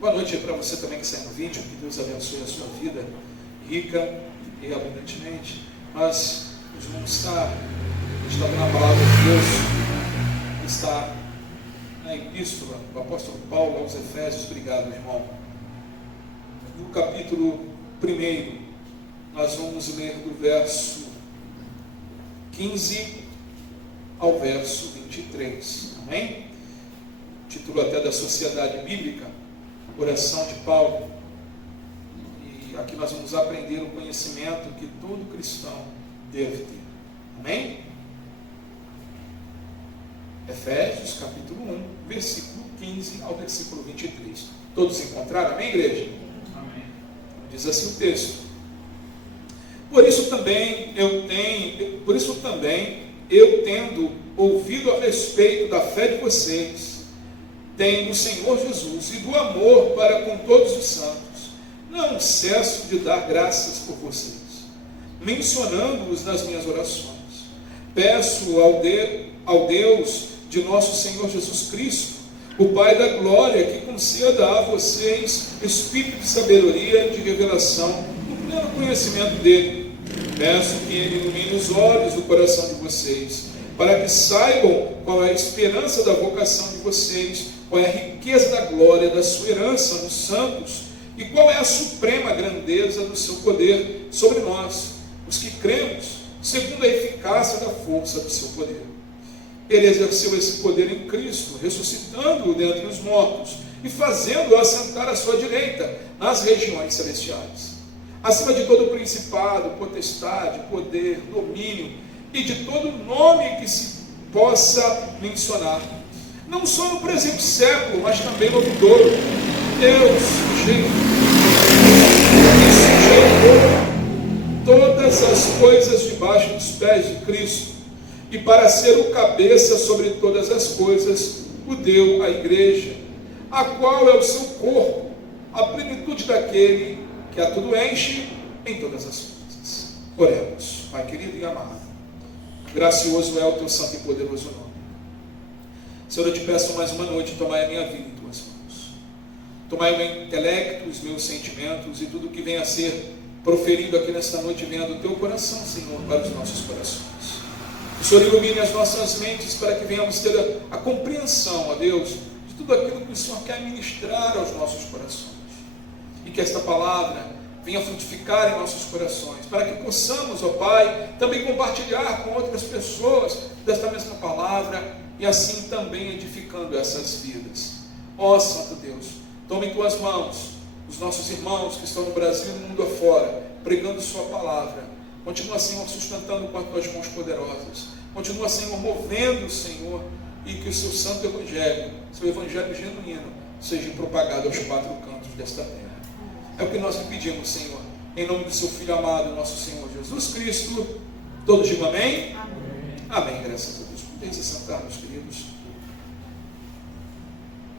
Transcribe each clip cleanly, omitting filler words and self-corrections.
Boa noite para você também que está no vídeo. Que Deus abençoe a sua vida rica e abundantemente. Mas nós vamos estar na palavra de Deus, está na epístola do apóstolo Paulo aos Efésios. Obrigado, irmão. No capítulo 1, nós vamos ler do verso 15 ao verso 23. Amém? Título até da Sociedade Bíblica, Oração de Paulo. E aqui nós vamos aprender o conhecimento que todo cristão deve ter. Amém? Efésios capítulo 1, versículo 15 ao versículo 23. Todos encontraram? Amém, igreja? Amém. Diz assim o texto: Por isso também eu tendo ouvido a respeito da fé de vocês, tenho no Senhor Jesus e do amor para com todos os santos, não cesso de dar graças por vocês, mencionando-os nas minhas orações. Peço ao Deus de nosso Senhor Jesus Cristo, o Pai da glória, que conceda a vocês espírito de sabedoria e de revelação, no pleno conhecimento dele. Peço que ele ilumine os olhos do coração de vocês, para que saibam qual é a esperança da vocação de vocês, qual é a riqueza da glória da sua herança nos santos, e qual é a suprema grandeza do seu poder sobre nós, os que cremos, segundo a eficácia da força do seu poder. Ele exerceu esse poder em Cristo, ressuscitando-o dentre os mortos e fazendo-o assentar à sua direita nas regiões celestiais, acima de todo principado, potestade, poder, domínio e de todo nome que se possa mencionar, não só no presente século, mas também no vindouro. Deus sujeitou todas as coisas debaixo dos pés de Cristo, e para ser o cabeça sobre todas as coisas, o deu à igreja, a qual é o seu corpo, a plenitude daquele que a tudo enche em todas as coisas. Oremos. Pai querido e amado, gracioso é o teu santo e poderoso nome. Senhor, eu te peço mais uma noite, tomai a minha vida em tuas mãos. Tomai o meu intelecto, os meus sentimentos e tudo que venha a ser proferido aqui nesta noite venha do teu coração, Senhor, para os nossos corações. O Senhor ilumine as nossas mentes para que venhamos ter a compreensão, ó Deus, de tudo aquilo que o Senhor quer ministrar aos nossos corações. E que esta palavra venha frutificar em nossos corações, para que possamos, ó Pai, também compartilhar com outras pessoas desta mesma palavra, e assim também edificando essas vidas. Ó Santo Deus, toma em tuas mãos os nossos irmãos que estão no Brasil e no mundo afora, pregando sua palavra. Continua, Senhor, sustentando com as tuas mãos poderosas. Continua, Senhor, movendo, Senhor, e que o seu santo evangelho, seu evangelho genuíno, seja propagado aos quatro cantos desta terra. É o que nós lhe pedimos, Senhor, em nome do seu Filho amado, nosso Senhor Jesus Cristo. Todos digam amém? Amém. Amém, graças a Deus. Podem se sentar, meus queridos.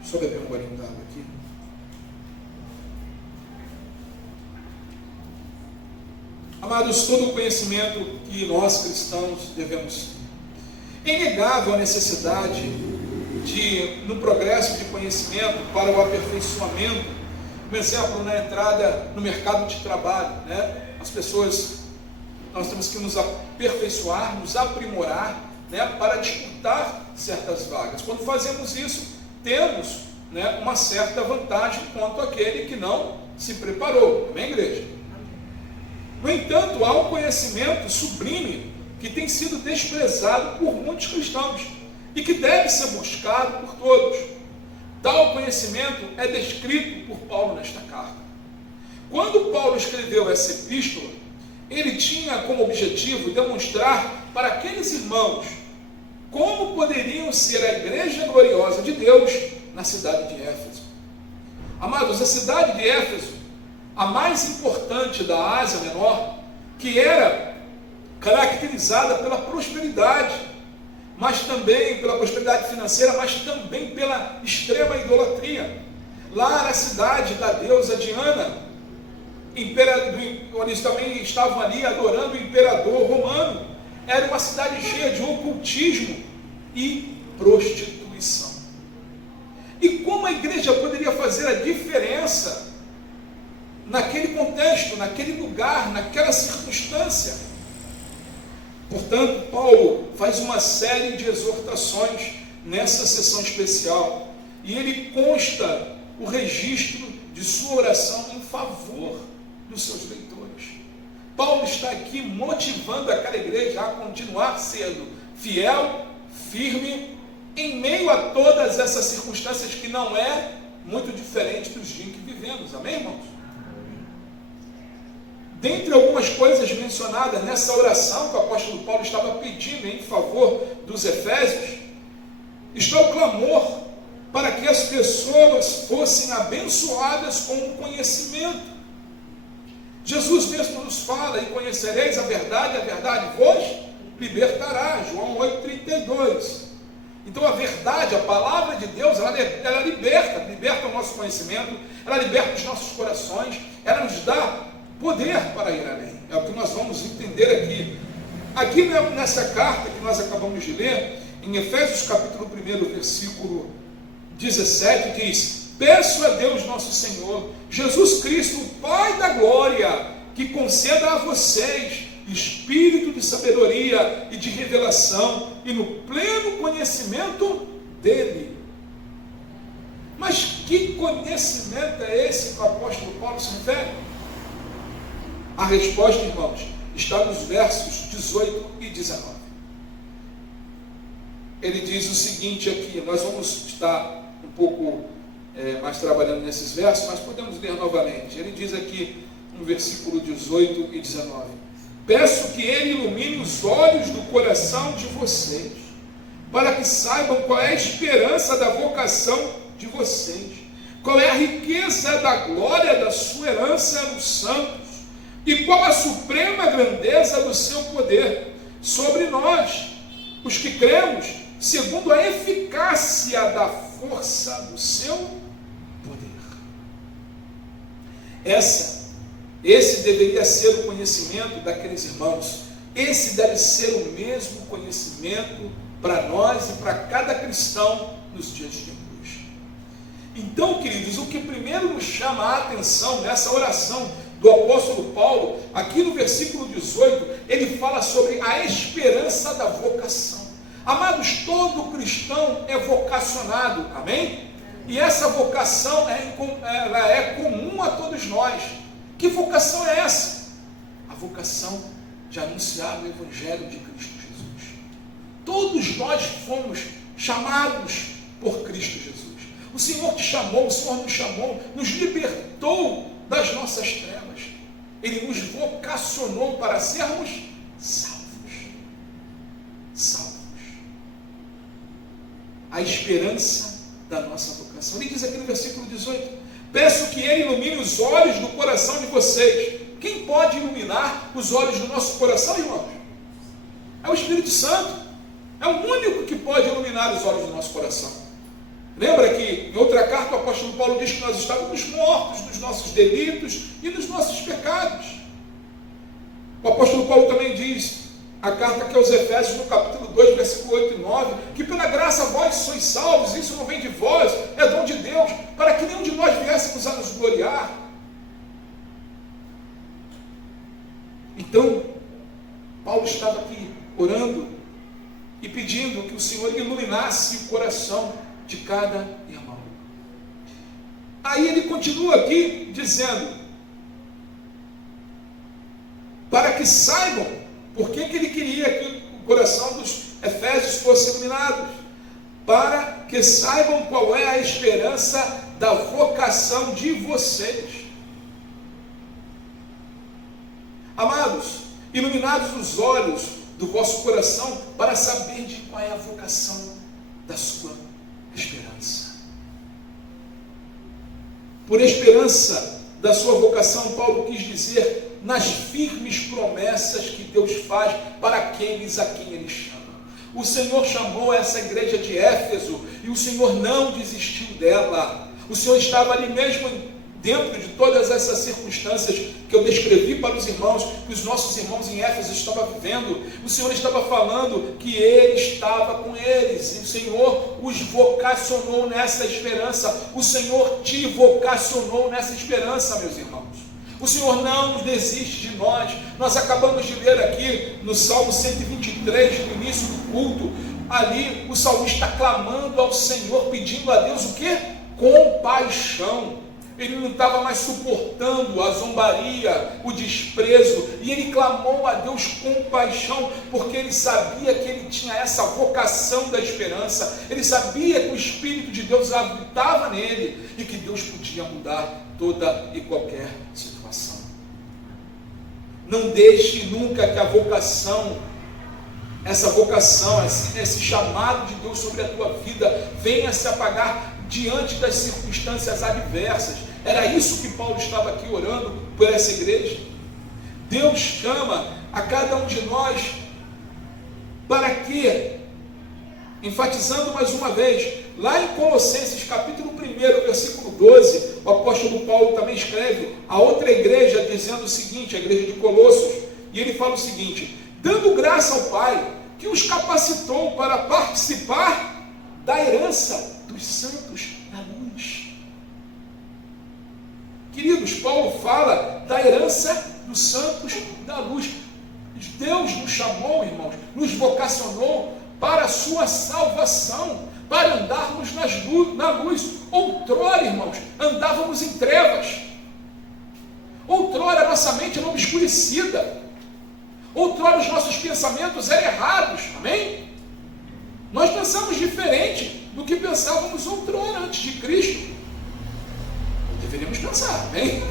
Deixa eu beber um golinho d'água aqui. Amados, todo o conhecimento que nós cristãos devemos ter. É inegável a necessidade de, no progresso de conhecimento para o aperfeiçoamento, por exemplo, na entrada no mercado de trabalho, né? As pessoas, nós temos que nos aperfeiçoar, nos aprimorar, né? Para disputar certas vagas. Quando fazemos isso, temos, né, uma certa vantagem quanto aquele que não se preparou. Amém, igreja? No entanto, há um conhecimento sublime que tem sido desprezado por muitos cristãos e que deve ser buscado por todos. Tal conhecimento é descrito por Paulo nesta carta. Quando Paulo escreveu essa epístola, ele tinha como objetivo demonstrar para aqueles irmãos como poderiam ser a igreja gloriosa de Deus na cidade de Éfeso. Amados, a cidade de Éfeso, a mais importante da Ásia Menor, que era caracterizada pela prosperidade, mas também pela prosperidade financeira, mas também pela extrema idolatria. Lá na cidade da deusa Diana, eles também estavam ali adorando o imperador romano. Era uma cidade cheia de ocultismo e prostituição. E como a igreja poderia fazer a diferença naquele contexto, naquele lugar, naquela circunstância. Portanto, Paulo faz uma série de exortações nessa sessão especial, e ele consta o registro de sua oração em favor dos seus leitores. Paulo está aqui motivando aquela igreja a continuar sendo fiel, firme, em meio a todas essas circunstâncias que não é muito diferente dos dias em que vivemos. Amém, irmãos? Dentre algumas coisas mencionadas nessa oração que o apóstolo Paulo estava pedindo em favor dos Efésios, está o clamor para que as pessoas fossem abençoadas com o conhecimento. Jesus mesmo nos fala: e conhecereis a verdade vos libertará. João 8,32. Então a verdade, a palavra de Deus, ela liberta o nosso conhecimento, ela liberta os nossos corações, ela nos dá poder para ir além. É o que nós vamos entender aqui. Aqui nessa carta que nós acabamos de ler, em Efésios capítulo 1, versículo 17, diz: peço a Deus nosso Senhor, Jesus Cristo, o Pai da glória, que conceda a vocês espírito de sabedoria e de revelação, e no pleno conhecimento dele. Mas que conhecimento é esse que o apóstolo Paulo se refere? A resposta, irmãos, está nos versos 18 e 19. Ele diz o seguinte aqui, nós vamos estar um pouco mais trabalhando nesses versos, mas podemos ler novamente. Ele diz aqui no versículo 18 e 19: peço que ele ilumine os olhos do coração de vocês, para que saibam qual é a esperança da vocação de vocês, qual é a riqueza da glória da sua herança nos santos, e qual a suprema grandeza do seu poder sobre nós, os que cremos, segundo a eficácia da força do seu poder. Esse deveria ser o conhecimento daqueles irmãos. Esse deve ser o mesmo conhecimento para nós e para cada cristão nos dias de hoje. Então, queridos, o que primeiro nos chama a atenção nessa oração do apóstolo Paulo, aqui no versículo 18, ele fala sobre a esperança da vocação. Amados, todo cristão é vocacionado, amém? E essa vocação ela é comum a todos nós. Que vocação é essa? A vocação de anunciar o Evangelho de Cristo Jesus. Todos nós fomos chamados por Cristo Jesus. O Senhor te chamou, o Senhor nos chamou, nos libertou das nossas trevas. Ele nos vocacionou para sermos salvos. Salvos. A esperança da nossa vocação. Ele diz aqui no versículo 18: peço que ele ilumine os olhos do coração de vocês. Quem pode iluminar os olhos do nosso coração, irmãos? É o Espírito Santo. É o único que pode iluminar os olhos do nosso coração. Lembra que em outra carta o apóstolo Paulo diz que nós estávamos mortos nos nossos delitos e nos nossos pecados. O apóstolo Paulo também diz, a carta que é aos Efésios, no capítulo 2, versículo 8 e 9, que pela graça vós sois salvos, isso não vem de vós, é dom de Deus, para que nenhum de nós viéssemos a nos gloriar. Então, Paulo estava aqui orando e pedindo que o Senhor iluminasse o coração de cada irmão. Aí ele continua aqui dizendo, para que saibam por que ele queria que o coração dos Efésios fosse iluminado, para que saibam qual é a esperança da vocação de vocês. Amados, iluminados os olhos do vosso coração para saber de qual é a vocação da sua esperança. Por esperança da sua vocação, Paulo quis dizer nas firmes promessas que Deus faz para aqueles a quem Ele chama. O Senhor chamou essa igreja de Éfeso e o Senhor não desistiu dela. O Senhor estava ali mesmo dentro de todas essas circunstâncias que eu descrevi para os irmãos, que os nossos irmãos em Éfeso estavam vivendo, o Senhor estava falando que Ele estava com eles, e o Senhor os vocacionou nessa esperança. O Senhor te vocacionou nessa esperança, meus irmãos. O Senhor não desiste de nós. Nós acabamos de ler aqui no Salmo 123, no início do culto, ali o salmista clamando ao Senhor, pedindo a Deus o quê? Compaixão. Ele não estava mais suportando a zombaria, o desprezo, e ele clamou a Deus compaixão, porque ele sabia que ele tinha essa vocação da esperança, ele sabia que o Espírito de Deus habitava nele, e que Deus podia mudar toda e qualquer situação. Não deixe nunca que a vocação, essa vocação, esse chamado de Deus sobre a tua vida, venha se apagar diante das circunstâncias adversas. Era isso que Paulo estava aqui orando por essa igreja. Deus chama a cada um de nós para quê? Enfatizando mais uma vez, lá em Colossenses capítulo 1, versículo 12, o apóstolo Paulo também escreve a outra igreja, dizendo o seguinte, a igreja de Colossos, e ele fala o seguinte: dando graça ao Pai, que os capacitou para participar da herança dos santos na luz. Queridos, Paulo fala da herança dos santos da luz. Deus nos chamou, irmãos, nos vocacionou para a sua salvação, para andarmos na luz. Outrora, irmãos, andávamos em trevas. Outrora nossa mente era obscurecida. Outrora os nossos pensamentos eram errados. Amém? Nós pensamos diferente do que pensávamos outrora, antes de Cristo. Deveríamos pensar, amém?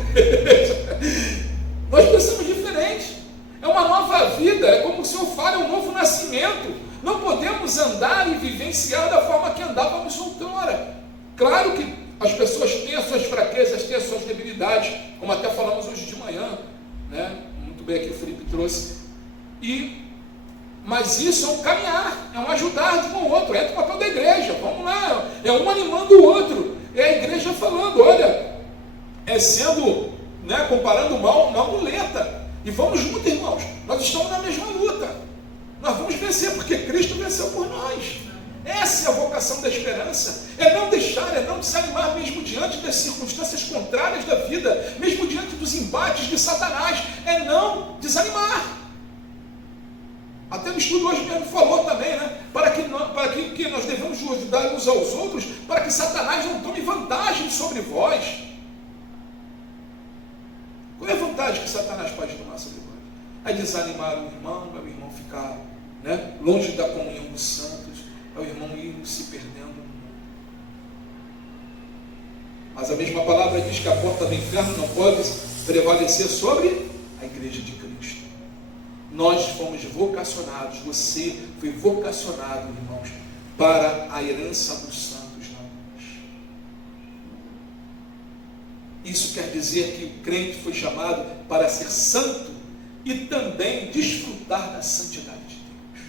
Nós pensamos diferente. É uma nova vida, é como o Senhor fala, é um novo nascimento. Não podemos andar e vivenciar da forma que andávamos outrora. Claro que as pessoas têm as suas fraquezas, têm as suas debilidades, como até falamos hoje de manhã, né? Muito bem aqui o Felipe trouxe. Mas isso é um caminhar, é um ajudar de um ao outro, é o papel da igreja, vamos lá, é um animando o outro, é a igreja falando, olha, sendo, né, comparando uma muleta, e vamos juntos, irmãos, nós estamos na mesma luta, nós vamos vencer, porque Cristo venceu por nós. Essa é a vocação da esperança, é não deixar, é não desanimar mesmo diante das circunstâncias contrárias da vida, mesmo diante dos embates de Satanás, é não desanimar. Até no estudo hoje mesmo falou também, né? Para que nós devemos ajudar uns aos outros, para que Satanás não tome vantagem sobre vós. Qual é a vantagem que Satanás pode tomar sobre vós? É desanimar o irmão ficar, né, longe da comunhão dos santos, é o irmão ir se perdendo no mundo. Mas a mesma palavra diz que a porta do inferno não pode prevalecer sobre a igreja de Cristo. Nós fomos vocacionados, você foi vocacionado, irmãos, para a herança dos santos na luz. Isso quer dizer que o crente foi chamado para ser santo e também desfrutar da santidade de Deus.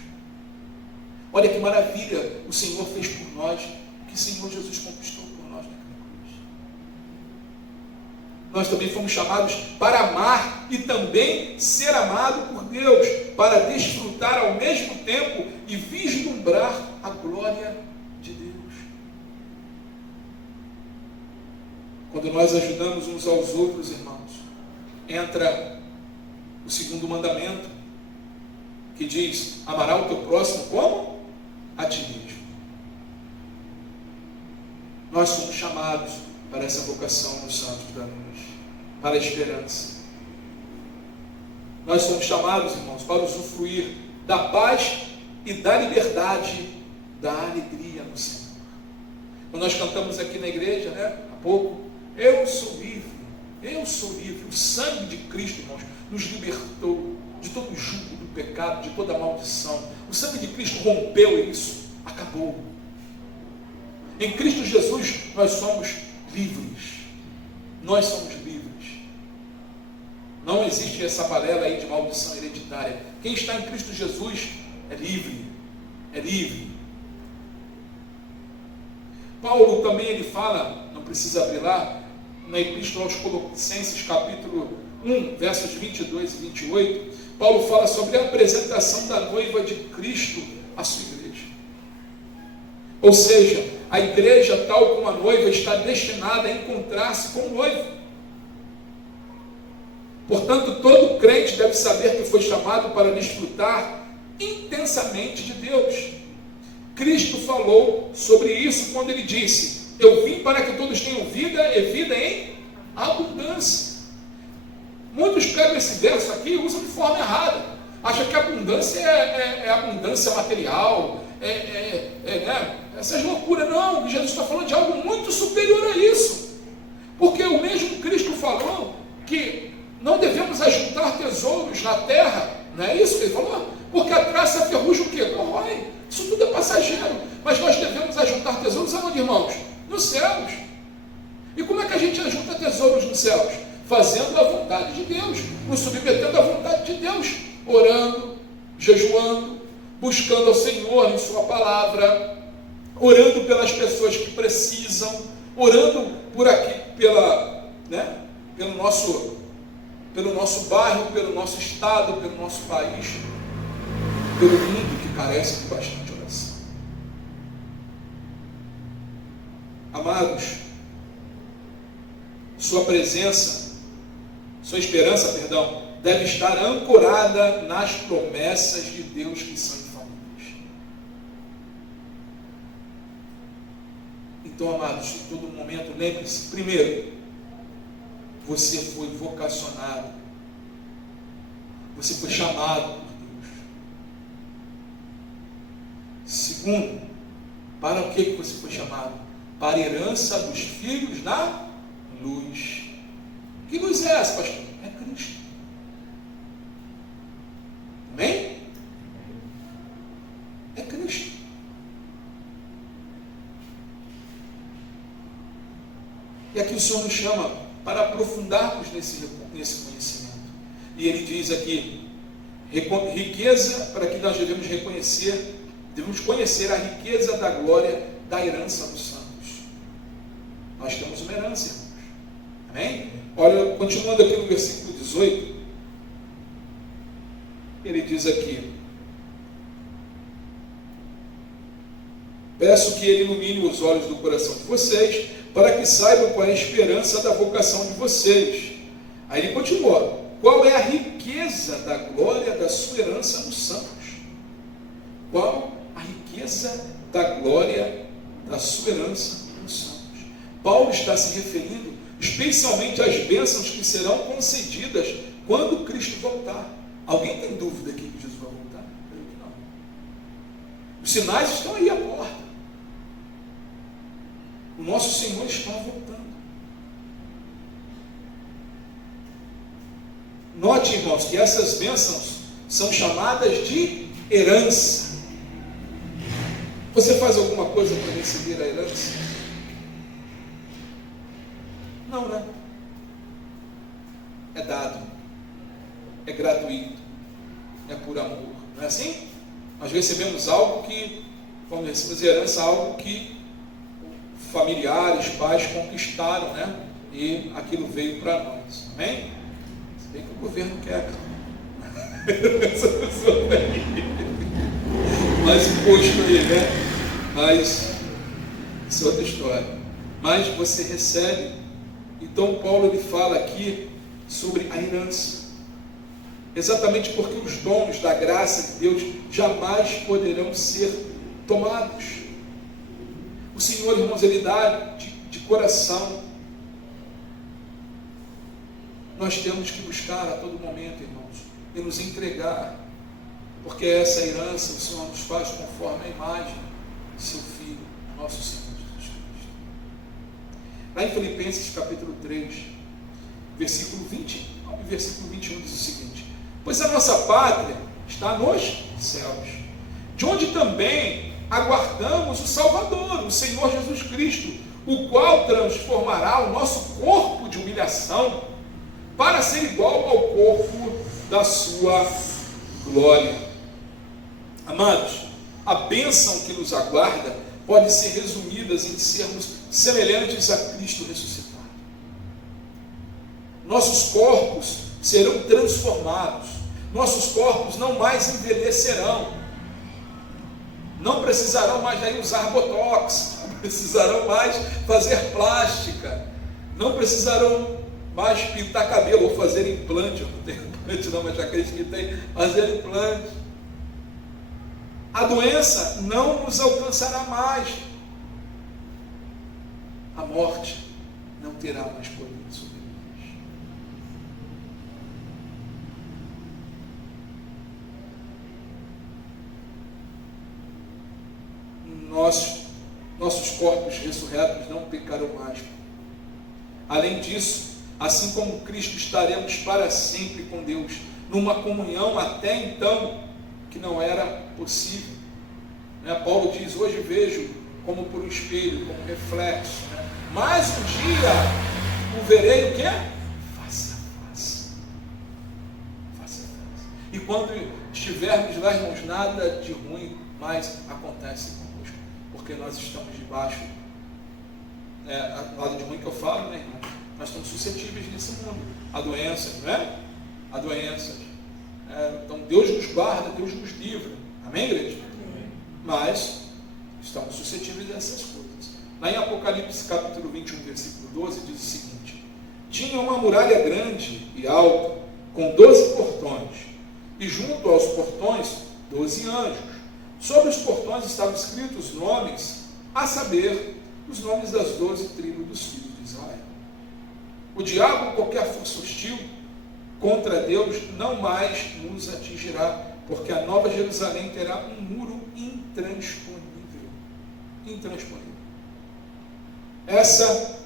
Olha que maravilha o Senhor fez por nós, o que o Senhor Jesus conquistou por nós naquela cruz. Nós também fomos chamados para amar e também ser amado por Deus, para desfrutar ao mesmo tempo e vislumbrar a glória de Deus. Quando nós ajudamos uns aos outros, irmãos, entra o segundo mandamento, que diz: amará o teu próximo como a ti mesmo. Nós somos chamados para essa vocação dos santos da luz, para a esperança. Nós somos chamados, irmãos, para usufruir da paz e da liberdade, da alegria no Senhor. Quando nós cantamos aqui na igreja, né, há pouco, eu sou livre, o sangue de Cristo, irmãos, nos libertou de todo o jugo do pecado, de toda a maldição. O sangue de Cristo rompeu isso, acabou. Em Cristo Jesus nós somos livres, nós somos livres. Não existe essa balela aí de maldição hereditária. Quem está em Cristo Jesus é livre, é livre. Paulo também ele fala, não precisa abrir lá, na Epístola aos Colossenses, capítulo 1, versos 22 e 28, Paulo fala sobre a apresentação da noiva de Cristo à sua igreja. Ou seja, a igreja, tal como a noiva, está destinada a encontrar-se com o noivo. Portanto, todo crente deve saber que foi chamado para desfrutar intensamente de Deus. Cristo falou sobre isso quando ele disse: eu vim para que todos tenham vida e vida em abundância. Muitos pegam esse verso aqui e usam de forma errada. Acham que abundância é abundância material, né? Essas loucuras. Não, Jesus está falando de algo muito superior a isso. Porque o mesmo Cristo falou que não devemos ajuntar tesouros na terra. Não é isso que ele falou? Porque a traça e a ferrugem o quê? Corrói. Isso tudo é passageiro. Mas nós devemos ajuntar tesouros aonde, irmãos? Nos céus. E como é que a gente ajunta tesouros nos céus? Fazendo a vontade de Deus, nos submetendo à vontade de Deus, orando, jejuando, buscando ao Senhor em sua palavra, orando pelas pessoas que precisam, orando por aqui, pelo nosso bairro, pelo nosso estado, pelo nosso país, pelo mundo que carece de bastante oração. Amados, sua esperança, deve estar ancorada nas promessas de Deus que são infalíveis. Então, amados, em todo momento, lembre-se, primeiro, você foi vocacionado, você foi chamado por Deus. Segundo, para o que você foi chamado? Para a herança dos filhos na luz. Que luz é essa, pastor? É Cristo. Amém? É Cristo. E aqui o Senhor nos chama para aprofundarmos nesse conhecimento. E ele diz aqui, riqueza, para que nós devemos conhecer a riqueza da glória da herança dos santos. Nós temos uma herança, irmãos. Amém? Olha, continuando aqui no versículo 18, ele diz aqui: peço que ele ilumine os olhos do coração de vocês, para que saibam qual é a esperança da vocação de vocês. Aí ele continua: qual é a riqueza da glória da sua herança nos santos? Qual a riqueza da glória da sua herança nos santos? Paulo está se referindo especialmente às bênçãos que serão concedidas quando Cristo voltar. Alguém tem dúvida aqui que Jesus vai voltar? Eu que não. Os sinais estão aí à porta. O nosso Senhor está voltando. Note, irmãos, que essas bênçãos são chamadas de herança. Você faz alguma coisa para receber a herança? Não, né? É dado, é gratuito, é por amor, não é assim? Nós recebemos algo que, quando recebemos herança, algo que familiares, pais conquistaram, né? E aquilo veio para nós, amém? Se bem que o governo quer essa pessoa aí, mais imposto aí, né? Mas isso é outra história. Mas você recebe. Então Paulo ele fala aqui sobre a herança, exatamente porque os dons da graça de Deus jamais poderão ser tomados. O Senhor, irmãos, ele dá de coração. Nós temos que buscar a todo momento, irmãos, e nos entregar, porque essa herança o Senhor nos faz conforme a imagem de seu Filho, nosso Senhor. Lá em Filipenses capítulo 3, versículo 20 e versículo 21 diz o seguinte: pois a nossa pátria está nos céus, de onde também aguardamos o Salvador, o Senhor Jesus Cristo, o qual transformará o nosso corpo de humilhação para ser igual ao corpo da sua glória. Amados, a bênção que nos aguarda pode ser resumida em sermos semelhantes a Cristo ressuscitado. nossos corpos serão transformados, nossos corpos não mais envelhecerão, não precisarão mais aí usar botox, não precisarão mais fazer plástica, não precisarão mais pintar cabelo ou fazer implante. Eu não tenho implante não, mas já acredito que tem, fazer implante. A doença não nos alcançará mais, a morte não terá mais poder sobre nós. Nossos corpos ressurretos não pecarão mais. Além disso, assim como Cristo, estaremos para sempre com Deus, numa comunhão até então que não era possível. Paulo diz: hoje vejo como por um espelho, como reflexo, mas um dia o verei o quê? Face a face. Face a face. E quando estivermos lá, irmãos, nada de ruim mais acontece conosco, porque nós estamos debaixo, nada de ruim que eu falo, irmão? Nós estamos suscetíveis nesse mundo a doenças, não é? A doenças. Então Deus nos guarda, Deus nos livra. Amém, igreja? Amém. Mas estamos suscetíveis a essas coisas. Lá em Apocalipse capítulo 21, versículo 12, diz o seguinte: tinha uma muralha grande e alta, com 12 portões, e junto aos portões 12 anjos. Sobre os portões estavam escritos nomes, a saber, os nomes das 12 tribos dos filhos de Israel. O diabo, qualquer força hostil contra Deus, não mais nos atingirá, porque a Nova Jerusalém terá um muro intransponível. Intransponível. Essa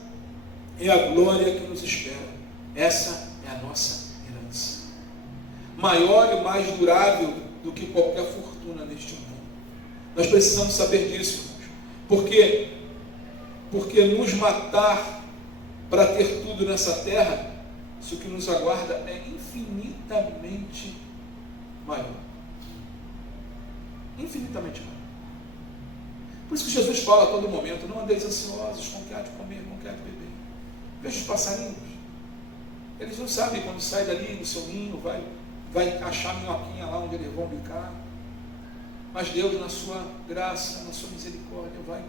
é a glória que nos espera. Essa é a nossa herança. Maior e mais durável do que qualquer fortuna neste mundo. Nós precisamos saber disso, irmãos. Porque nos matar para ter tudo nessa terra, isso que nos aguarda é infinitamente maior. Infinitamente maior. Por isso que Jesus fala a todo momento: não andeis ansiosos com o que há de comer, com o que há de beber. Veja os passarinhos. Eles não sabem quando sai dali do seu ninho, vai achar a minhoquinha lá onde eles vão bicar. Mas Deus, na sua graça, na sua misericórdia, vai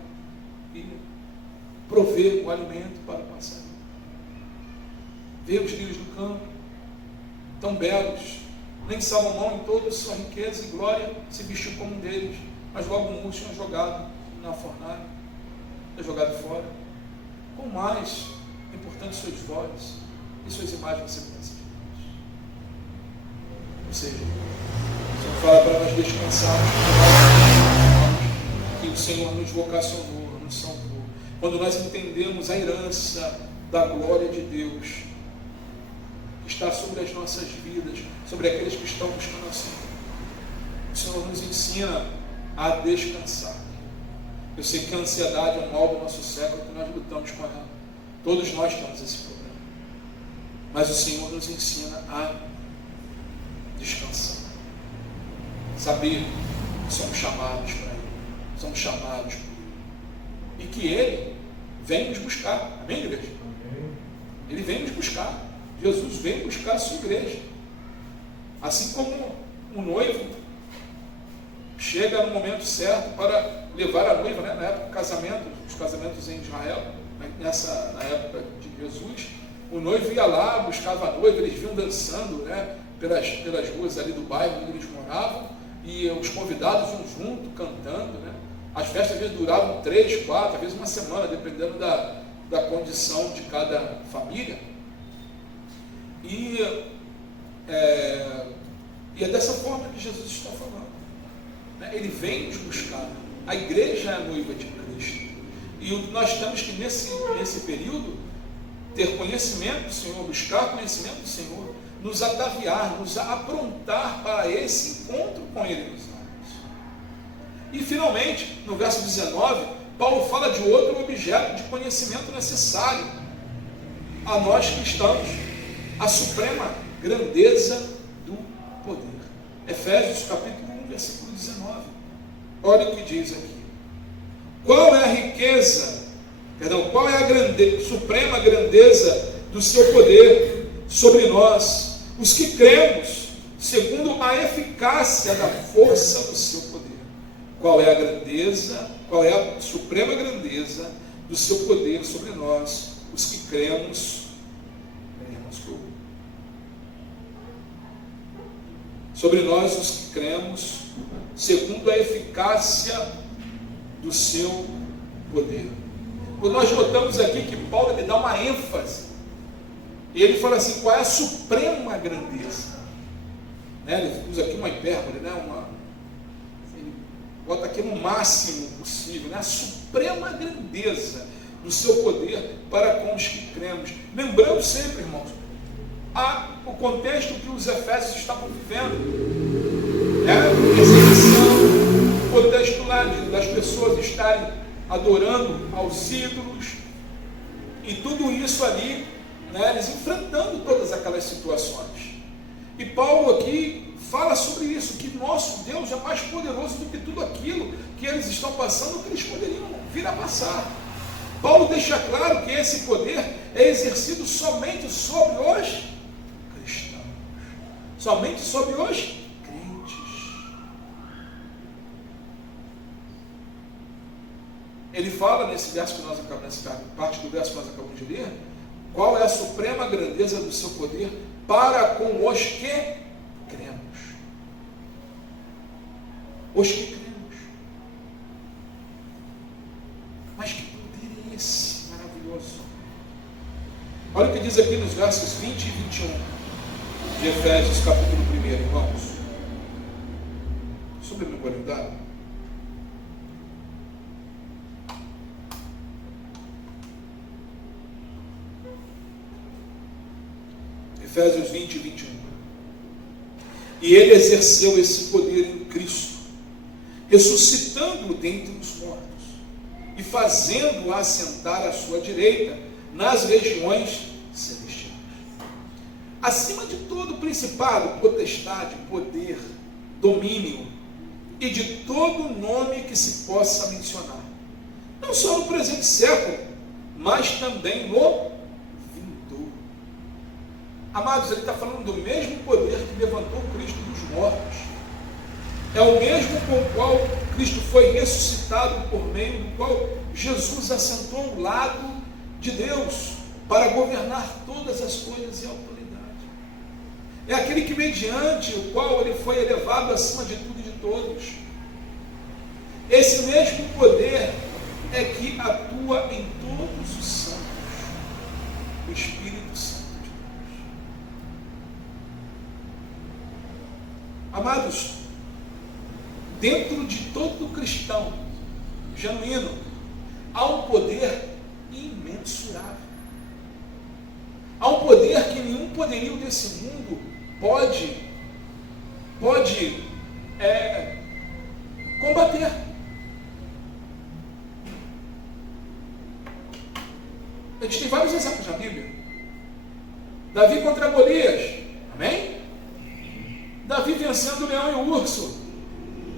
prover o alimento para o passarinho. Vê os rios do campo, tão belos. Nem Salomão, em toda a sua riqueza e glória, se vestiu como um deles. Mas logo o murcho é jogado na fornalha, é jogado fora. Com mais importantes suas vozes e suas imagens e semelhanças de Deus. Ou seja, o Senhor fala para nós descansarmos, que o Senhor nos vocacionou, nos salvou. Quando nós entendemos a herança da glória de Deus que está sobre as nossas vidas, sobre aqueles que estão buscando o Senhor, o Senhor nos ensina a descansar. Eu sei que a ansiedade é um mal do nosso século, que nós lutamos com ela. Todos nós temos esse problema. Mas o Senhor nos ensina a descansar. Saber que somos chamados para Ele. Somos chamados por Ele. E que Ele vem nos buscar. Amém, igreja? Ele vem nos buscar. Jesus vem buscar a sua igreja. Assim como um noivo chega no momento certo para levar a noiva, na época do casamento, os casamentos em Israel, na época de Jesus, o noivo ia lá, buscava a noiva, eles vinham dançando, pelas ruas ali do bairro onde eles moravam, e os convidados iam junto, cantando, As festas às vezes duravam 3, 4, às vezes uma semana, dependendo da condição de cada família. E é dessa forma que Jesus está falando. Ele vem nos buscar. A igreja é a noiva de Cristo. E nós temos que, nesse período, ter conhecimento do Senhor, buscar conhecimento do Senhor, nos ataviar, nos aprontar para esse encontro com Ele nos ares. E, finalmente, no verso 19, Paulo fala de outro objeto de conhecimento necessário a nós cristãos: a suprema grandeza do poder. Efésios capítulo 1, versículo 19. Olha o que diz aqui. Qual é a riqueza, qual é a suprema grandeza do seu poder sobre nós, os que cremos, segundo a eficácia da força do seu poder. Qual é a grandeza, qual é a suprema grandeza do seu poder sobre nós, os que cremos. Sobre nós, os que cremos, segundo a eficácia do seu poder. Quando nós notamos aqui que Paulo ele dá uma ênfase, e ele fala assim, qual é a suprema grandeza? Né? Ele usa aqui uma hipérbole, né? Ele bota aqui no máximo possível, né? A suprema grandeza do seu poder para com os que cremos. Lembrando sempre, irmãos, o contexto que os efésios estavam vivendo, né? Perseguição, o contexto lá das pessoas estarem adorando aos ídolos, e tudo isso ali, né? Eles enfrentando todas aquelas situações. E Paulo aqui fala sobre isso, que nosso Deus é mais poderoso do que tudo aquilo que eles estão passando, que eles poderiam vir a passar. Paulo deixa claro que esse poder é exercido somente sobre os cristãos, somente sobre os crentes. Ele fala nesse verso que nós acabamos, nessa parte do verso que nós acabamos de ler, qual é a suprema grandeza do seu poder para com os que cremos. Os que cremos. Mas que poder é esse maravilhoso? Olha o que diz aqui nos versos 20 e 21 de Efésios, capítulo 1, irmãos. Sobre a memorialidade. Efésios 20 e 21. E ele exerceu esse poder em Cristo, ressuscitando-o dentre os mortos e fazendo-o assentar à sua direita nas regiões celestiais, acima de todo principado, potestade, poder, domínio e de todo nome que se possa mencionar, não só no presente século, mas também no vindouro. Amados, ele está falando do mesmo poder que levantou Cristo dos mortos. É o mesmo com o qual Cristo foi ressuscitado, por meio do qual Jesus assentou ao lado de Deus para governar todas as coisas em autoridade. É aquele que, mediante o qual ele foi elevado acima de tudo e de todos. Esse mesmo poder é que atua em todos os santos, o Espírito Santo de Deus. Amados, dentro de todo cristão genuíno, há um poder imensurável. Há um poder que nenhum poderio desse mundo pode combater. A gente tem vários exemplos na Bíblia. Davi contra Golias, amém? Davi vencendo o leão e o urso.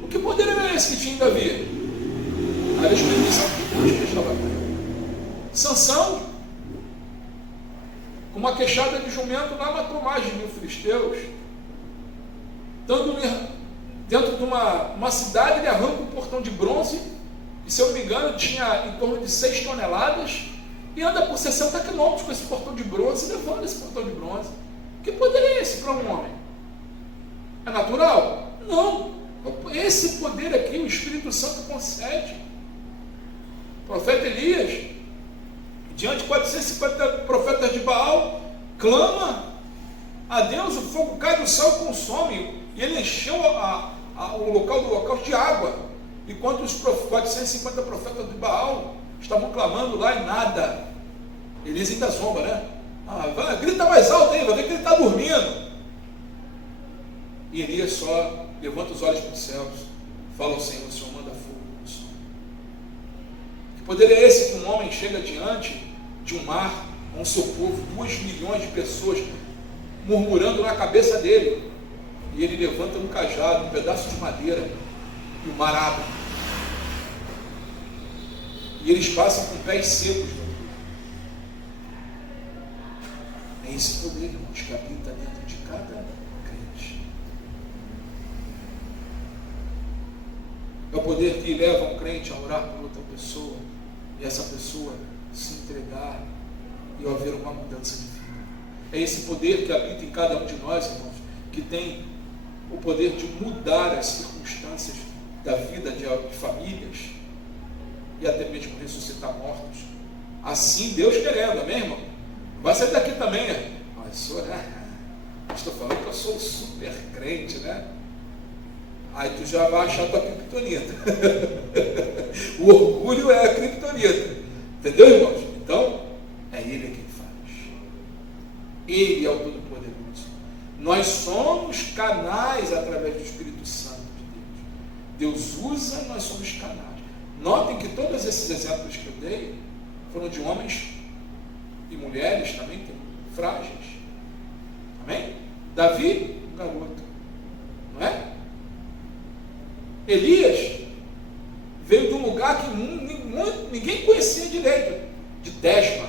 O que poder era esse que tinha em Davi? A experiência de Deus que estava com ele. Sansão, com uma queixada de jumento, lá matou mais de 1000 filisteus. Dentro de uma cidade, ele arranca um portão de bronze, e se eu não me engano, tinha em torno de 6 toneladas, e anda por 60 quilômetros com esse portão de bronze, levando esse portão de bronze. Que poder é esse para um homem? É natural? Não. Esse poder aqui, o Espírito Santo concede. O profeta Elias, diante de 450 profetas de Baal, clama a Deus, o fogo cai do céu e consome, e ele encheu o local do holocausto de água, enquanto os 450 profetas de Baal estavam clamando lá e nada. Elias ainda zomba, né? Grita mais alto aí, vai ver que ele está dormindo. E Elias só levanta os olhos para os céus, fala ao Senhor: o Senhor manda fogo do céu. Que poder é esse que um homem chega diante de um mar, com o seu povo, 2 milhões de pessoas murmurando na cabeça dele, e ele levanta um cajado, um pedaço de madeira, e o mar abre, e eles passam com pés secos. É esse poder, irmãos, que habita dentro de cada crente. É o poder que leva um crente a orar por outra pessoa e essa pessoa se entregar e haver uma mudança de vida. É esse poder que habita em cada um de nós, irmãos, que tem o poder de mudar as circunstâncias da vida de famílias e até mesmo ressuscitar mortos. Assim Deus querendo, amém, irmão? Vai sair daqui também, né? Mas estou falando que eu sou super crente, né? Aí tu já vai achar tua criptonita. O orgulho é a criptonita. Entendeu, irmãos? Então, é Ele quem faz. Ele é o Todo-Poderoso. Nós somos canais através do Espírito Santo de Deus. Deus usa, nós somos canais. Notem que todos esses exemplos que eu dei foram de homens e mulheres também frágeis. Amém? Davi, um garoto. Não é? Elias veio de um lugar que ninguém conhecia direito, de Tesma,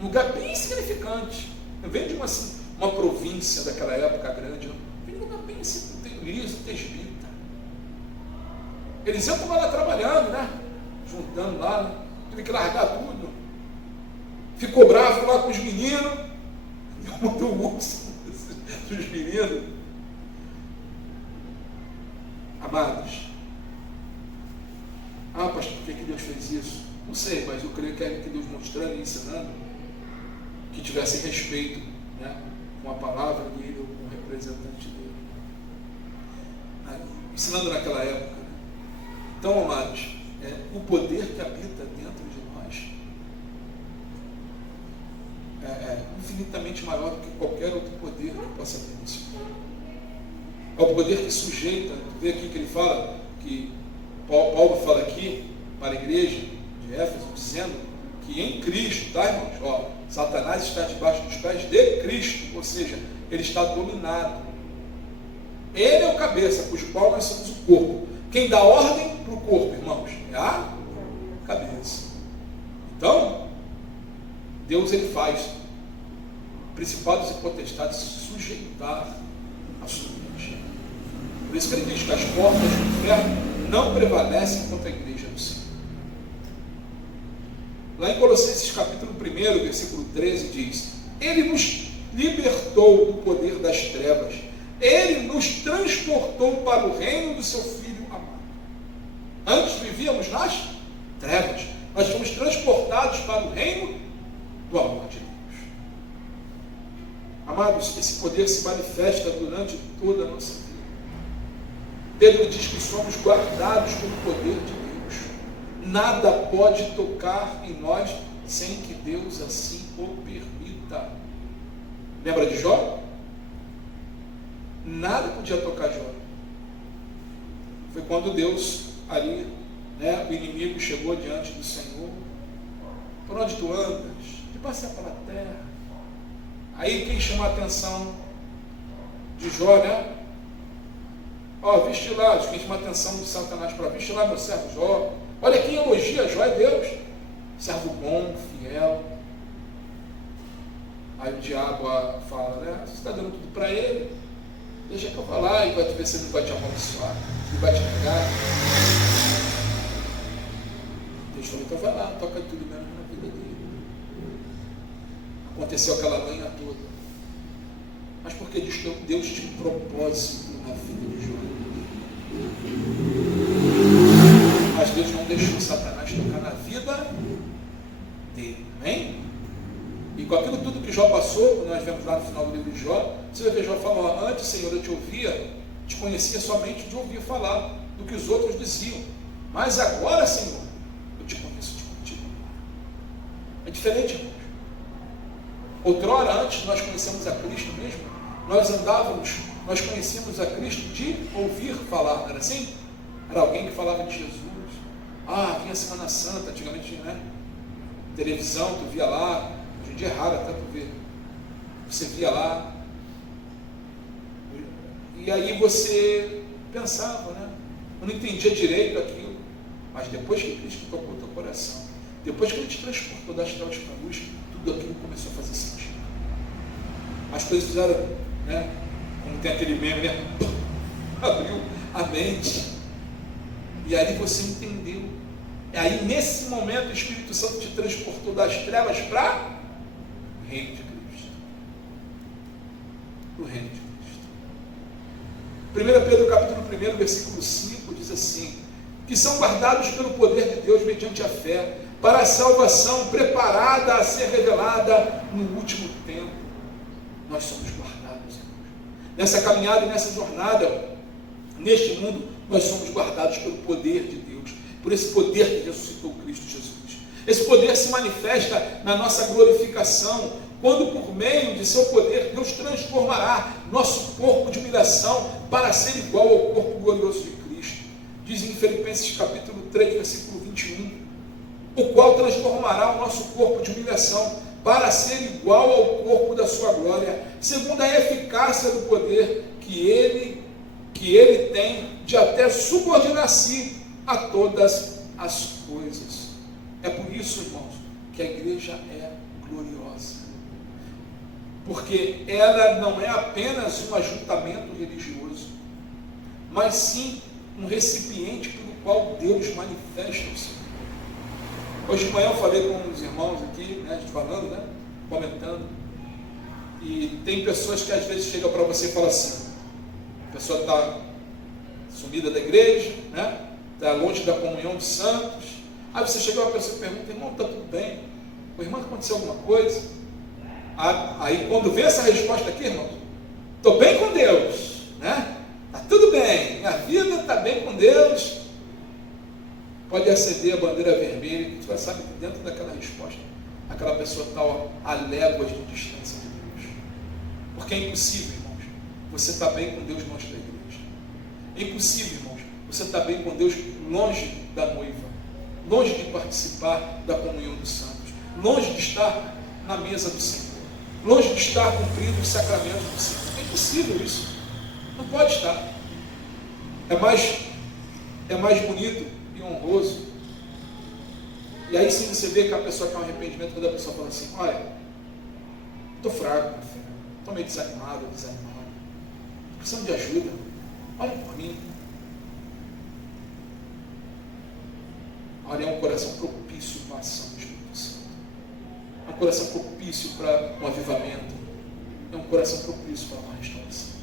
um lugar bem insignificante. Veio de uma província daquela época grande, veio de um lugar bem liso, tesbita. Eliseu estava lá trabalhando, né? Juntando lá, né? Teve que largar tudo. Ficou bravo lá com os meninos, mudou o urso dos meninos. Amados, pastor, por que Deus fez isso? Não sei, mas eu creio que é que Deus mostrando e ensinando que tivesse respeito, né, com a palavra dele ou com o representante dele. Ensinando naquela época. Né? Então, amados, o poder que habita dentro de nós é infinitamente maior do que qualquer outro poder que possa ter nesse mundo. É o poder que sujeita. Vê aqui que ele fala, que Paulo fala aqui para a igreja de Éfeso, dizendo que em Cristo, tá, irmãos? Satanás está debaixo dos pés de Cristo, ou seja, ele está dominado. Ele é o cabeça, cujo qual nós somos o corpo. Quem dá ordem para o corpo, irmãos, é a cabeça. Então, Deus ele faz principados e potestades se sujeitar a sua igreja. Por isso que ele diz que as portas do inferno não prevalecem contra a igreja do Senhor. Lá em Colossenses capítulo 1, versículo 13 diz: Ele nos libertou do poder das trevas, Ele nos transportou para o reino do seu Filho amado. Antes vivíamos nas trevas, nós fomos transportados para o reino do amor de Deus. Amados, esse poder se manifesta durante toda a nossa vida. Pedro diz que somos guardados pelo poder de Deus. Nada pode tocar em nós sem que Deus assim o permita. Lembra de Jó? Nada podia tocar Jó. Foi quando Deus ali, né, o inimigo chegou diante do Senhor. Por onde tu andas? De passear pela terra. Aí quem chama a atenção de Jó, né? Viste lá, quem chama a atenção de Satanás para viste lá meu servo Jó. Olha quem elogia Jó é Deus. Servo bom, fiel. Aí o diabo fala, né? Você está dando tudo para ele. Deixa que eu vá lá e vai ver se ele não vai te amaldiçoar. Ele vai te negar. Deixa então vai lá, toca tudo mesmo na vida dele. Aconteceu aquela manhã toda. Mas porque Deus tinha um propósito na vida de Jó. Mas Deus não deixou Satanás tocar na vida dele. Amém? E com aquilo tudo que Jó passou, quando nós vemos lá no final do livro de Jó, você vai ver Jó falar: antes, Senhor, eu te ouvia, te conhecia somente de ouvir falar do que os outros diziam. Mas agora, Senhor, eu te conheço de contigo. É diferente, irmãos. Outrora, antes, nós conhecemos a Cristo mesmo, nós conhecíamos a Cristo de ouvir falar, não era assim? Era alguém que falava de Jesus. Vinha a Semana Santa, antigamente, né? Televisão, tu via lá. Hoje em dia é raro até tu ver. Você via lá. E aí você pensava, né? Eu não entendia direito aquilo. Mas depois que Cristo tocou o teu coração, depois que Ele te transportou das trevas para a luz, tudo aquilo começou a fazer sentido. as coisas fizeram, né? Como tem aquele meme, né? Abriu a mente. E aí você entendeu. E aí nesse momento o Espírito Santo te transportou das trevas para o reino de Cristo. Para o reino de Cristo. 1 Pedro capítulo 1, versículo 5 diz assim: que são guardados pelo poder de Deus mediante a fé, para a salvação preparada a ser revelada no último tempo. Nós somos guardados, irmãos. Nessa caminhada e nessa jornada, neste mundo, nós somos guardados pelo poder de Deus, por esse poder que ressuscitou Cristo Jesus. Esse poder se manifesta na nossa glorificação, quando por meio de seu poder, Deus transformará nosso corpo de humilhação para ser igual ao corpo glorioso de Cristo. Diz em Filipenses capítulo 3, versículo 21, o qual transformará o nosso corpo de humilhação para ser igual ao corpo da sua glória, segundo a eficácia do poder que ele tem de até subordinar-se a todas as coisas. É por isso, irmãos, que a igreja é gloriosa, porque ela não é apenas um ajuntamento religioso, mas sim um recipiente pelo qual Deus manifesta o seu. Hoje de manhã eu falei com os irmãos aqui, né, a gente falando, né, comentando, e tem pessoas que às vezes chegam para você e falam assim, a pessoa está sumida da igreja, né, está longe da comunhão dos santos, aí você chega uma pessoa e pergunta, irmão, está tudo bem? O irmão, aconteceu alguma coisa? Aí quando vê essa resposta aqui, irmão, estou bem com Deus, né? Está tudo bem, minha vida está bem com Deus. Pode acender a bandeira vermelha, que você sabe que dentro daquela resposta, aquela pessoa está a léguas de distância de Deus. Porque é impossível, irmãos, você está bem com Deus longe da igreja. É impossível, irmãos, você está bem com Deus longe da noiva, longe de participar da comunhão dos santos, longe de estar na mesa do Senhor, longe de estar cumprindo os sacramentos do Senhor. É impossível isso. Não pode estar. É mais bonito e honroso. E aí sim você vê que a pessoa quer um arrependimento, quando a pessoa fala assim, olha, estou fraco, estou meio desanimado, precisando de ajuda, olha por mim. Olha, é um coração propício para a ação do Espírito Santo. É um coração propício para um avivamento. É um coração propício para uma restauração.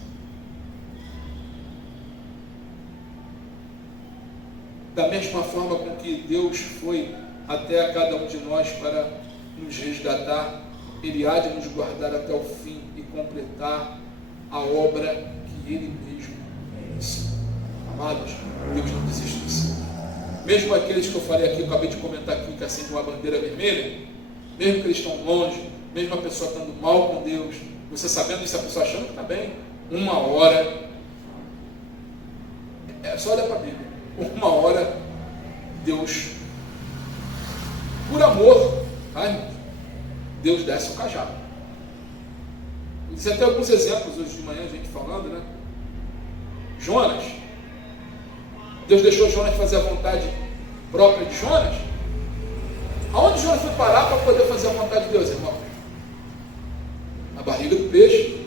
Da mesma forma com que Deus foi até a cada um de nós para nos resgatar, Ele há de nos guardar até o fim e completar a obra que Ele mesmo iniciou. Amados, Deus não desiste do Senhor. Mesmo aqueles que eu falei aqui, eu acabei de comentar aqui, que acendem uma bandeira vermelha, mesmo que eles estão longe, mesmo a pessoa estando mal com Deus, você sabendo isso, a pessoa achando que está bem, uma hora, é só olhar para a Bíblia, uma hora, Deus, por amor, tá, irmãos? Deus desce o cajado. Existem até alguns exemplos hoje de manhã, a gente falando, né? Jonas, Deus deixou Jonas fazer a vontade própria de Jonas. Aonde Jonas foi parar para poder fazer a vontade de Deus, irmão? Na barriga do peixe.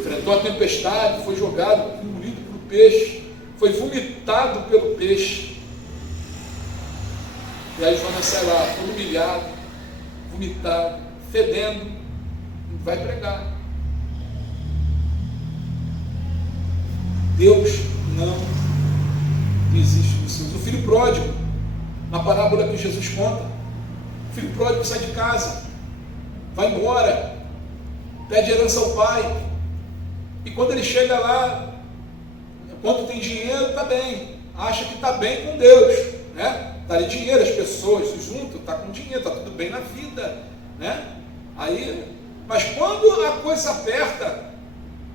Enfrentou a tempestade, foi jogado, engolido pelo peixe, foi vomitado pelo peixe. E aí Jonas sai lá, todo humilhado, vomitado, fedendo, e vai pregar. Deus não existe dos seus. O filho pródigo, na parábola que Jesus conta, o filho pródigo sai de casa, vai embora, pede herança ao pai, e quando ele chega lá, quando tem dinheiro, está bem, acha que está bem com Deus, né? Está ali dinheiro, as pessoas junto, está com dinheiro, está tudo bem na vida, né? Aí, mas quando a coisa aperta,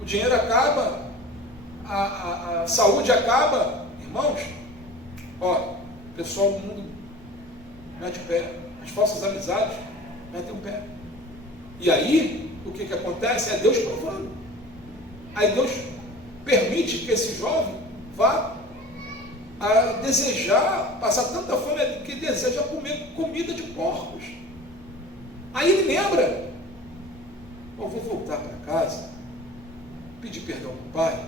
o dinheiro acaba, a saúde acaba, irmãos, ó, o pessoal do mundo mete o pé, as falsas amizades metem o pé. E aí, o que acontece? É Deus provando. Aí Deus permite que esse jovem vá a desejar, passar tanta fome que deseja comer comida de porcos. Aí ele lembra eu vou voltar para casa, pedir perdão para o pai,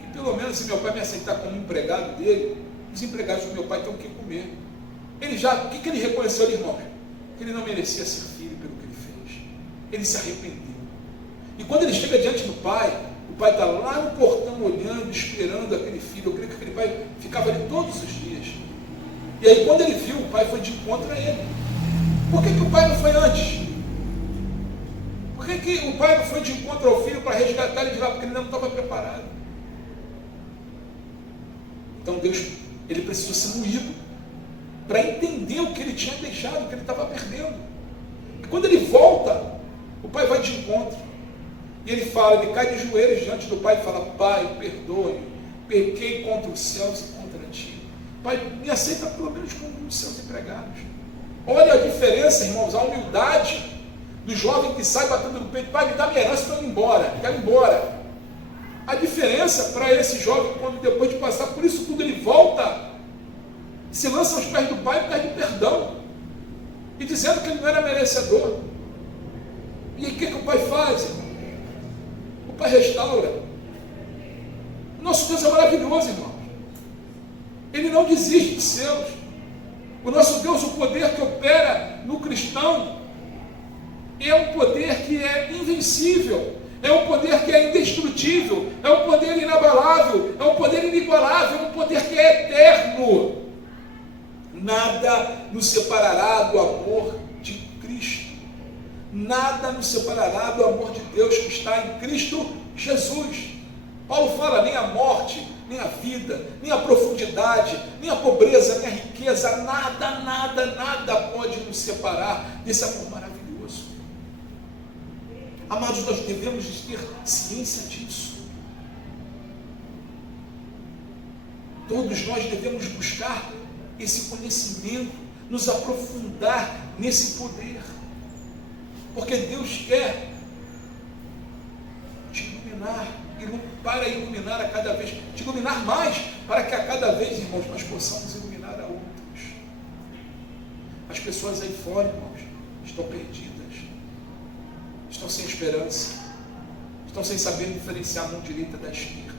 que pelo menos se meu pai me aceitar como empregado dele, os empregados do meu pai têm o que comer. O que ele reconheceu ali, irmãos? Que ele não merecia ser filho pelo que ele fez. Ele se arrependeu. E quando ele chega diante do pai, o pai está lá no portão olhando, esperando aquele filho. Eu creio que aquele pai ficava ali todos os dias. E aí quando ele viu, o pai foi de encontro a ele. Por que o pai não foi antes? Por que o pai não foi de encontro ao filho para resgatar ele de lá? Porque ele não estava preparado. Então Deus, ele precisou ser moído para entender o que ele tinha deixado, o que ele estava perdendo. E quando ele volta, o pai vai de encontro. E ele fala, ele cai de joelhos diante do pai e fala: Pai, perdoe-me, pequei contra os céus e contra ti. Pai, me aceita pelo menos como um dos seus empregados. Olha a diferença, irmãos, a humildade do jovem que sai batendo no peito: Pai, me dá minha herança, estou indo embora, quero ir embora. A diferença para esse jovem, quando depois de passar por isso tudo, ele volta, se lança aos pés do pai e pede perdão, e dizendo que ele não era merecedor. E o que o pai faz, irmão? O pai restaura. O nosso Deus é maravilhoso, irmão. Ele não desiste de seus. O nosso Deus, o poder que opera no cristão, é um poder que é invencível, é um poder que é indestrutível, é um poder inabalável, é um poder inigualável, é um poder que é eterno. Nada nos separará do amor de Cristo. Nada nos separará do amor de Deus que está em Cristo Jesus. Paulo fala: nem a morte, nem a vida, nem a profundidade, nem a pobreza, nem a riqueza, nada pode nos separar desse amor maravilhoso. Amados, nós devemos ter ciência disso. Todos nós devemos buscar esse conhecimento, nos aprofundar nesse poder, porque Deus quer te iluminar, para iluminar a cada vez, te iluminar mais, para que a cada vez, irmãos, nós possamos iluminar a outros. As pessoas aí fora, irmãos, estão perdidas, estão sem esperança, estão sem saber diferenciar a mão direita da esquerda.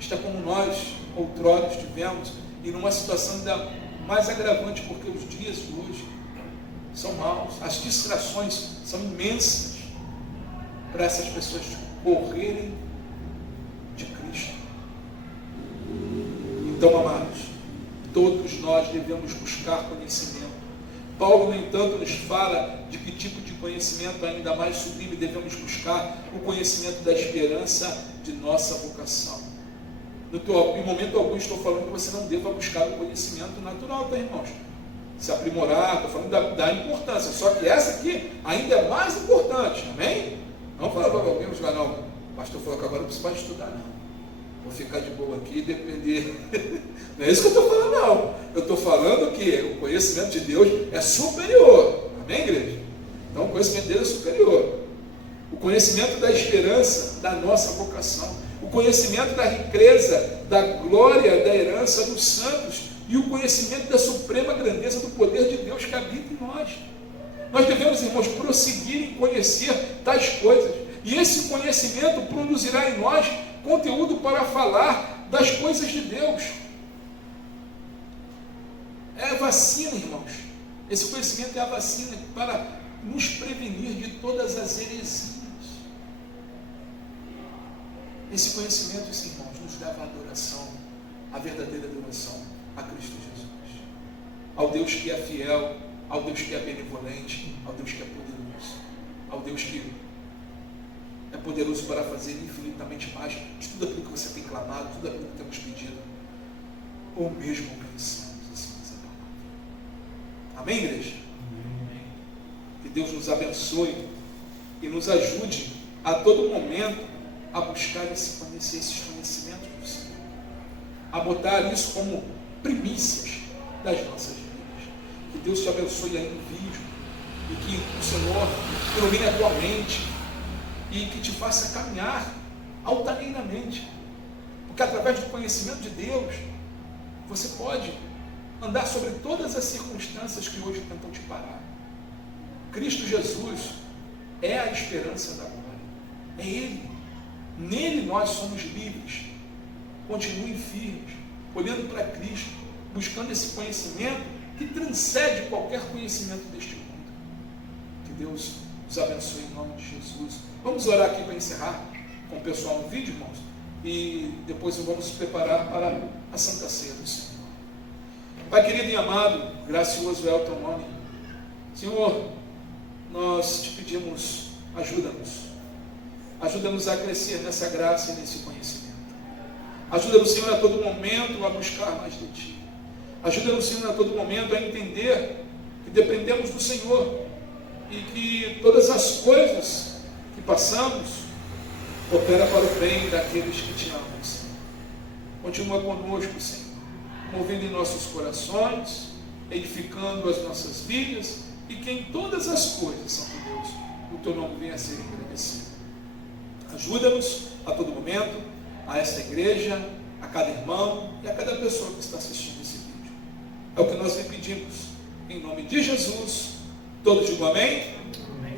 Está como nós outrora estivemos, e numa situação ainda mais agravante, porque os dias de hoje são maus, as distrações são imensas para essas pessoas correrem de Cristo. Então, amados, todos nós devemos buscar conhecimento. Paulo, no entanto, nos fala de que tipo de conhecimento ainda mais sublime devemos buscar: o conhecimento da esperança de nossa vocação. Em momento algum estou falando que você não deva buscar o conhecimento natural, tá, irmãos? Se aprimorar, estou falando da importância, só que essa aqui ainda é mais importante, amém? Não falar para alguém, não, o pastor falou que agora não precisa estudar, não. Vou ficar de boa aqui e depender. Não é isso que eu estou falando, não. Eu estou falando que o conhecimento de Deus é superior, amém, igreja? Então o conhecimento de Deus é superior. O conhecimento da esperança da nossa vocação, o conhecimento da riqueza, da glória, da herança dos santos, e o conhecimento da suprema grandeza do poder de Deus que habita em nós. Nós devemos, irmãos, prosseguir em conhecer tais coisas, e esse conhecimento produzirá em nós conteúdo para falar das coisas de Deus. É a vacina, irmãos. Esse conhecimento é a vacina para nos prevenir de todas as heresias. Esse conhecimento, irmãos, nos leva à adoração, à verdadeira adoração a Cristo Jesus, ao Deus que é fiel, ao Deus que é benevolente, ao Deus que é poderoso, ao Deus que é poderoso para fazer infinitamente mais de tudo aquilo que você tem clamado, tudo aquilo que temos pedido, ou mesmo pensamos, assim diz a palavra. Amém, igreja? Amém. Que Deus nos abençoe e nos ajude a todo momento a buscar esses conhecimentos do Senhor, a botar isso como primícias das nossas vidas. Que Deus te abençoe aí no vídeo, e que o Senhor ilumine a tua mente, e que te faça caminhar altaneiramente, porque através do conhecimento de Deus, você pode andar sobre todas as circunstâncias que hoje tentam te parar. Cristo Jesus é a esperança da glória. É Ele. Nele nós somos livres. Continuem firmes, olhando para Cristo, buscando esse conhecimento que transcende qualquer conhecimento deste mundo. Que Deus nos abençoe em nome de Jesus. Vamos orar aqui para encerrar com o pessoal no vídeo, irmãos, e depois vamos nos preparar para a Santa Ceia do Senhor. Pai querido e amado, gracioso é o teu nome. Senhor, nós te pedimos, ajuda-nos. Ajuda-nos a crescer nessa graça e nesse conhecimento. Ajuda-nos, Senhor, a todo momento a buscar mais de Ti. Ajuda-nos, Senhor, a todo momento a entender que dependemos do Senhor e que todas as coisas que passamos operam para o bem daqueles que Te amam, Senhor. Continua conosco, Senhor, movendo em nossos corações, edificando as nossas vidas, e que em todas as coisas, Santo Deus, o Teu nome venha a ser engrandecido. Ajuda-nos a todo momento, a esta igreja, a cada irmão e a cada pessoa que está assistindo esse vídeo. É o que nós lhe pedimos, em nome de Jesus. Todos digam amém?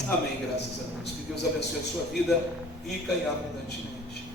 Amém, graças a Deus. Que Deus abençoe a sua vida rica e abundantemente.